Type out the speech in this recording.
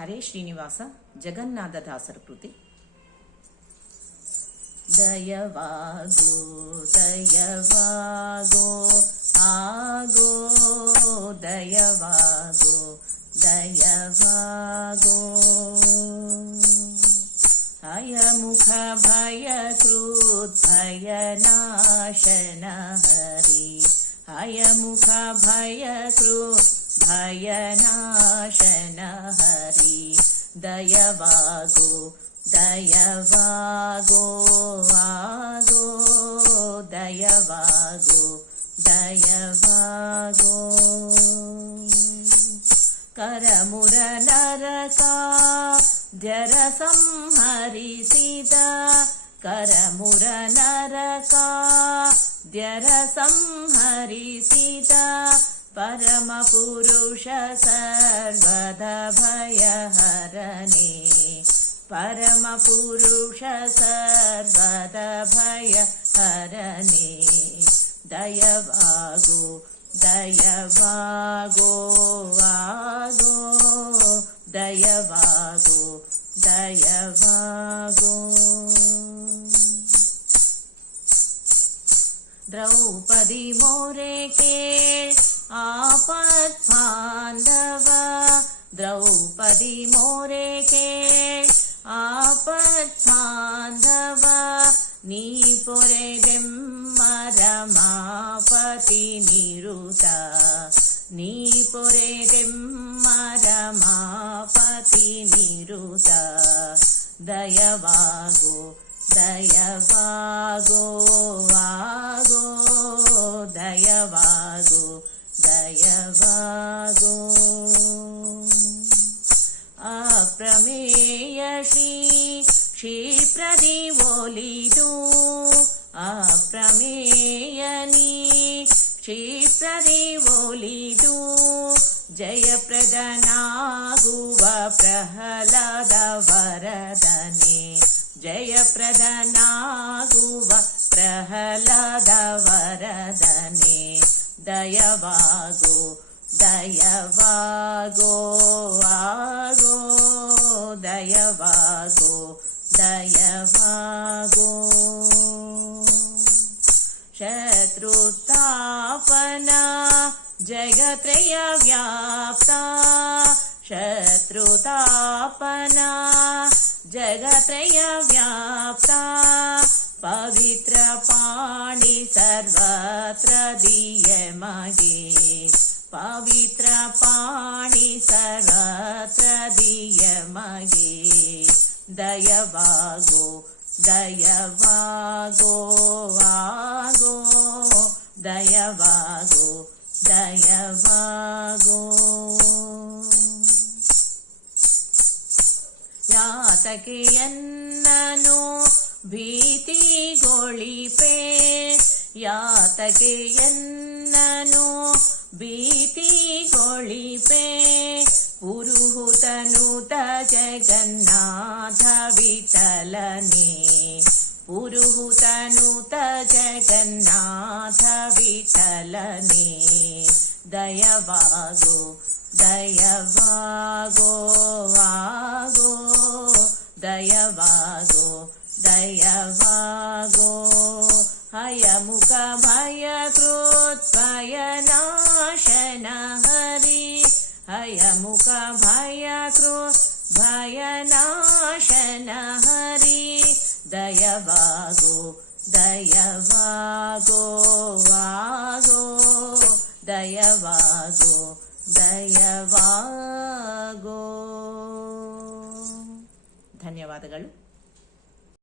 ಹರೇ ಶ್ರೀನಿವಾಸ ಜಗನ್ನಾಥದಾಸರ ಕೃತಿ ದಯವಾಗೋ ದಯವಾಗೋ ಆಗೋ ದಯವಾಗೋ ದಯವಾಗೋ ಹಯಮುಖ ಭಯ ಕೃತ್ ಭಯ ನಾಶನ ಹರಿ ಹಯಮುಖ ಭಯ ಕೃತ್ ಭಯ ನಾಶನ ಹರಿ ದಯವಾಗೋ ದಯವಾಗೋ ಆಗೋ ದಯವಾಗೋ ದಯವಾಗೋ ಕರಮುರ ನರಕ ಜರ ಸಂಹರಿಸಿದ ಕರಮುರ ನರಕ ದ್ಯರ ಸಂಹರಿಸಿದ ಪರಮ ಪುರುಷ परम पुरुष सर्वद भय हरने दयवागो दयवागो वागो दयवागो दयवागो द्रौपदी मोरे के आपत् द्रौपदी मोरे के ఆపత్పాంధవ నీ పొరెదెమ్మరమాపతి నిరుత. నీ పొరెదెమ్మరమాపతి నిరుత. దయవాగో దయవాగో వాగో ಅಪ್ರಮೇಯ ಶ್ರೀ ಕ್ಷಿಪ್ರದಿ ಒಲಿದು ಅಪ್ರಮೇಯನಿ ಕ್ಷಿಪ್ರದಿ ಒಲಿದು ಜಯಪ್ರದನಾಗುವ ಪ್ರಹ್ಲಾದ ವರದನೆ ಜಯಪ್ರದನಾಗುವ ಪ್ರಹ್ಲಾದ ವರದನೆ ದಯವಾಗೋ ದಯವಾಗೋ ಆಗೋ भागो शत्रुतापना जगत्रयव्याप्ता। शत्रुतापना जगत्रयव्याप्ता। पवित्रपाणि सर्वत्र दीयमहे पवित्रपाणि सर्वत्र दीयमहे दयवागो ದಯವಾಗೋ ಆಗೋ ದಯವಾಗೋ ದಯವಾಗೋ. ಯಾತಕೆಯನ್ನನು ಭೀತಿಗೊಳಿಪೆ ಯಾತಕೆಯನ್ನನು ಭೀತಿಗೊಳಿಪೆ ಪುರುಹುತನುತ ಜಗನ್ನಾಥ ವಿಠಲನೆ ದಯವಾಗೋ ದಯವಾಗೋ ಆಗೋ ದಯವಾಗೋ ದಯವಾಗೋ ಹಯಮುಖ ಭಯ ಕೃತ್ ಭಯ ನಾಶನ ಹರಿ ಹಯಮುಖ ಭಯ ಕೃತ್ ಭಯ ನಾಶನ ಹರಿ ದಯವಾಗೋ ದಯವಾಗೋ ಆಗೋ ದಯವಾಗೋ ದಯವಾಗೋ. ಧನ್ಯವಾದಗಳು.